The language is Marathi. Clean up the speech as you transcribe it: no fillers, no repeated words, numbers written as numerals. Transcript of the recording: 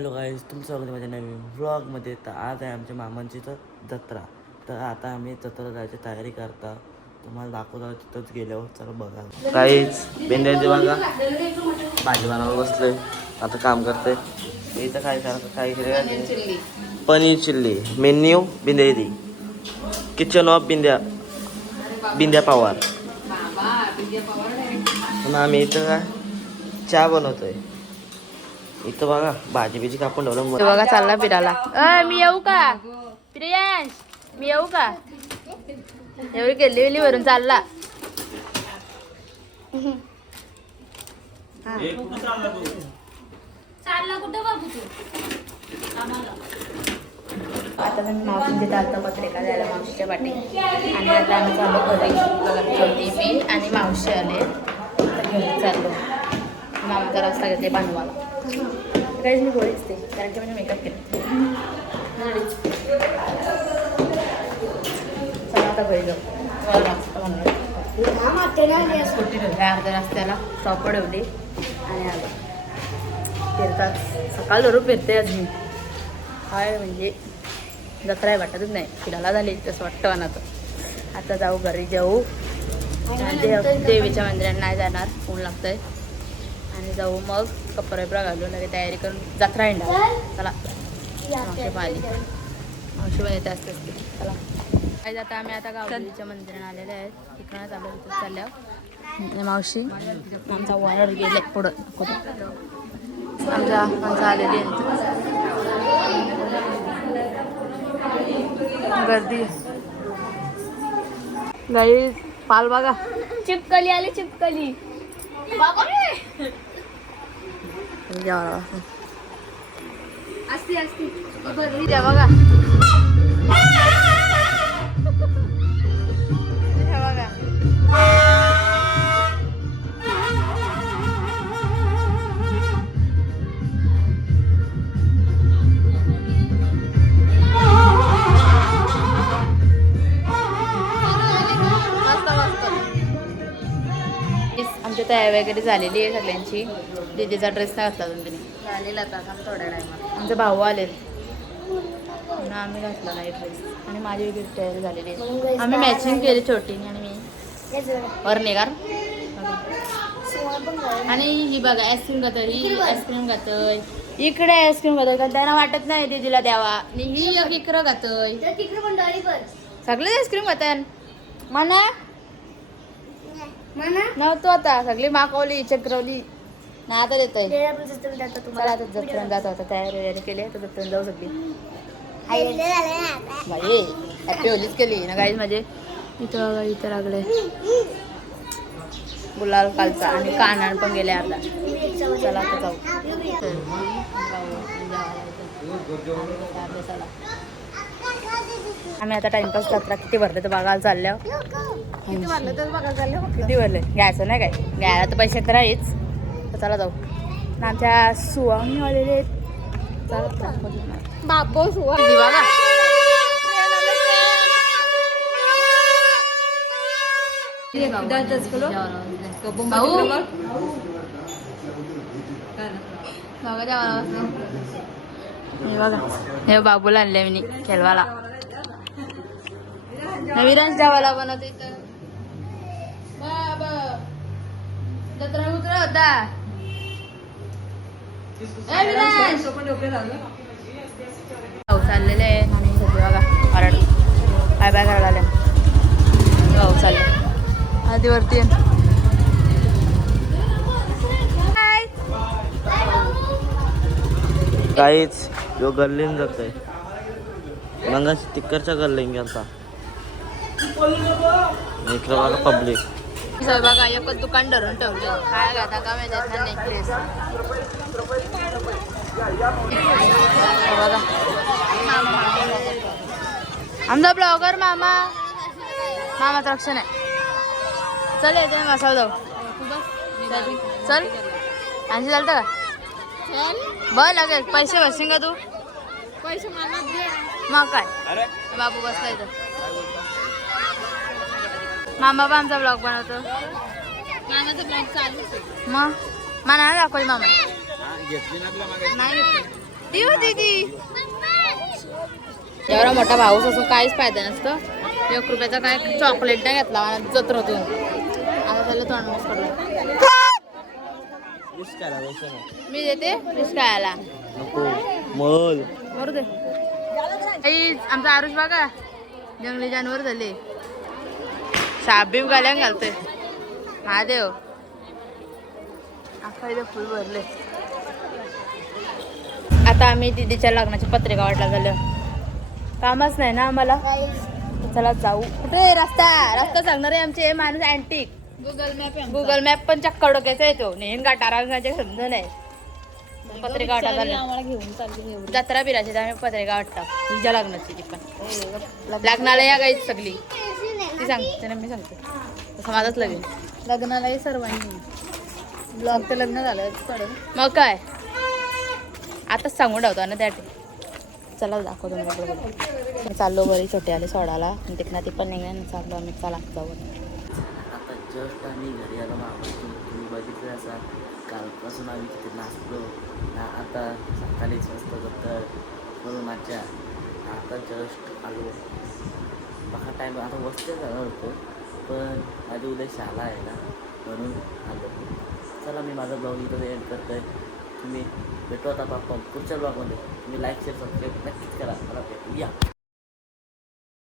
हॅलो गाईज, तुमचं स्वागत आहे माझ्या नवीन व्लॉगमध्ये. तर आज आहे आमच्या मामांची तर जत्रा. तर आता आम्ही जत्रा जायची तयारी करता. तुम्हाला दाखवता तिथंच गेल्यावर. चला बघा काहीच बेंद्याची बघा भाजी बनावर बसलोय. आता काम करते इथं. काय करायचं काय केलं? पनीर चिल्ली मेन्यू बिंदेरी किचन ऑफ बिंद्या पवार. मग आम्ही इथं काय चहा बनवतोय. इथं बघा भाजी बिजी कापून ठेवलं. बघा चालला फिरायला. मी येऊ का प्रियांश? मी येऊ का? एवढी केली वरून चालला. आता मी मावशींचे चालतं पत्रिका द्यायला मावशीच्या पाठी. आणि आता आम्ही चाललो घरी. छोटी मी आणि मावशी आले तर घरी चाललो. मामाचा रस्ता घेते बांधवाला. काहीच मी गोळीच ते कारण की म्हणजे मेकअप केलं. चला आता घरी जाऊ. स्कूटी ठेवली अर्ध्या रस्त्याला. स्टॉप ठेवली आणि आलो. फिरतात सकाळ धरून फिरते आज मी. काय म्हणजे जत्रा आहे वाटतच नाही. फिरायला झाली तसं वाटतं मनात. आता जाऊ घरी जाऊ. देवीच्या मंदिरात नाही जाणार, ऊन लागतंय. आणि जाऊ मग कपडे घालून लगे तयारी करून जत्रा येणार. चला मावशी पाहिली मावशी पण येते असते. चला काय जाता आम्ही आता गावदेवीच्या मंदिरात आलेले आहेत. तिकडूनच आलो. तिथं चालल्यावर मावशी आमचा वॉर्डर गेले पुढं आमच्या माणसं आलेली आहेत. गर्दी गाई पाल बघा. चिपकली आली चिपकली. असती असती द्या बघा. आमची तयारी वगैरे झालेली आहे सगळ्यांची. दीदीचा ड्रेस नाही घातला तुम्ही झालेला आता थोड्या टायमात. आमचे भाऊ आले ना, आम्ही घातला नाही ड्रेस. आणि माझी वेगळी तयारी झालेली आहे. आम्ही मॅचिंग केली छोटीने आणि मी वरनेगार. आणि ही बघा आईस्क्रीम खातोय. ही आईस्क्रीम खातोय. इकडे आईस्क्रीम खातोय कारण त्यांना वाटत नाही दीदीला द्यावा. आणि ही एक इकडं खातोय. सगळे आईस्क्रीम खाताय म्हणा नव्हतो. आता सगळी मागवली चक्रवली ना. आता देत तुम्हाला. आता जत्रेन जात होता. तयारी वगैरे केली तर जत्रेन जाऊ सगळी. बाई हॅपी होलीच केली ना गाईज. म्हणजे इथं इथं लागले गुलाल कालचा. आणि कानान पण गेले अर्धा. चला आता जाऊ. आम्ही आता टाइमपास जत्रा किती भरले तर बघायला चालल्या. किती भरले घ्यायचं नाही काय. घ्यायला तर पैसे तर आहेच. तर चला जाऊ. आमच्या सुवांनी आलेले आहेत. बाबो सुवा बघा. हे बाबूला आणले मी खेळवाला. विरांश जावाला बनवतो इथं. जत्रा उतरा होता. चाललेले आहे आणि बघा वराड काय बाय करायला आल्या. भाऊ चालले आधीवरती. काहीच यो गल्लीन जातोय. मग तिकडच्या गल्लीन गेलता. इकडं बघा पब्लिक. बघा एकच दुकान धरून ठेवलं. काय घाता का माहिती नेकलेस. बघा आमचा ब्लॉगर मामा. मामाचं लक्ष नाही. चल येते मसाला जाऊ. चल आणखी चालतं का? बघ लगेच पैसे बसशील का तू? पैसे मला दे. मग काय बाबू बसला इथं. मामा पण आमचा ब्लॉग बनवतो. मामाचा ब्लॉग चालू. मग मला नाही दाखवली मामा. घेतली ना तुला मागे नाही घेतली. एवढा मोठा पाऊस असून काहीच फायदा नसतं. 1 रुपयाचा काय चॉकलेट नाही घेतला मला जत्रेतून. आता त्याला तोंड पडलं. मी देते रिस्कायला नको मल बरोबर दे. आमचा आरुष बघा जंगली जानवर झाले. साप बीप गाल्या घालतोय. महादेव अख्खा इथे फुल भरले. आता आम्ही दीदीच्या लग्नाची पत्रिका वाटला झालं. कामच नाही ना आम्हाला. चला जाऊ. कुठे रस्ता सांगणार आहे आमचे माणूस अँटिक. गुगल मॅप पण चक्कर डोक्याचा येतो. नेहमी गाठारा माझ्या समज नाही. पत्रिका वाटा झालं. जत्रा बिराची आम्ही पत्रिका वाटता तिच्या लग्नाची. ती पण लग्नाला या गाईच सगळी ती सांगते ना. मी सांगते तसं माझंच लगीन. लग्नालाही सर्वांनी ब्लॉग तर लग्न झालं मग काय आताच सांगून ठेवतो ना त्या. चला दाखवतो मी चाललो बरी छोटे आले सोडाला आणि तिकडनं ती पण निघाल चाललो आम्ही. चला जाऊ. आता जस्ट आम्ही घरी आलो महाबळेश्वर. तुम्ही बघितलं असा कालपासून आम्ही तिथे नाचलो ना. आता सकाळीच मस्त तर करून माझ्या आता जस्ट आलो. बघा टाईम आता वस्ती जाणार होतो पण माझी उद्या शाळा आहे ना म्हणून आलो. चला मी माझा ब्लॉग इथं एंड करतो आहे. तुम्ही भेटू आता आपण पुढच्या ब्लॉगमध्ये. तुम्ही लाईक शेअर सबस्क्राईब नक्कीच करा. मला भेटूया.